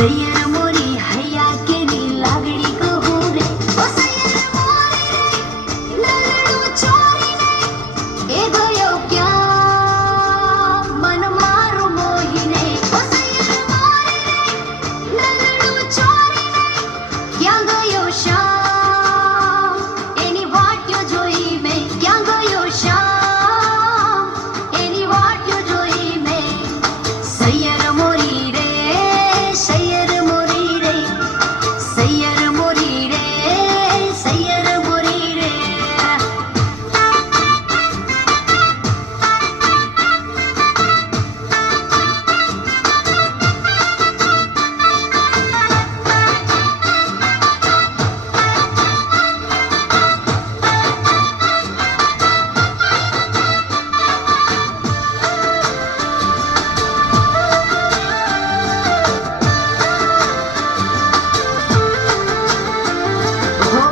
સૈયર મોરી હૈયા કેની લાગણી કહું રે ઓ સૈયર મોરી રે નલડું ચોરીને એ ગયો ક્યાં મન મારું મોહીને ઓ સૈયર મોરી રે નલડું ચોરીને ક્યાં ગયો શ્યામ એની વાટ્યો જોઈ મેં ક્યાં ગયો શ્યામ એની વાટ્યો જોઈ મેં સૈયર મોરી રે સૈયર મોરી રે સૈયર મોરી રે સૈયર મોરી રે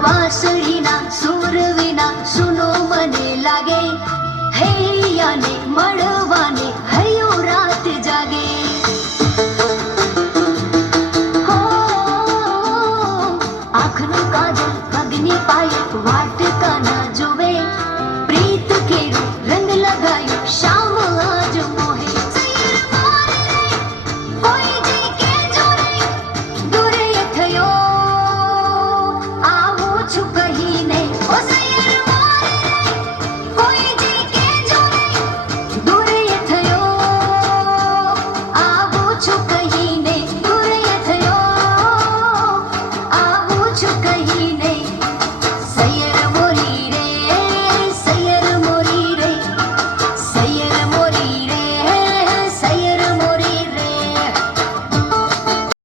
વાંસળીના સૂર વિના સુનો મને લાગે હૈયાને મળવા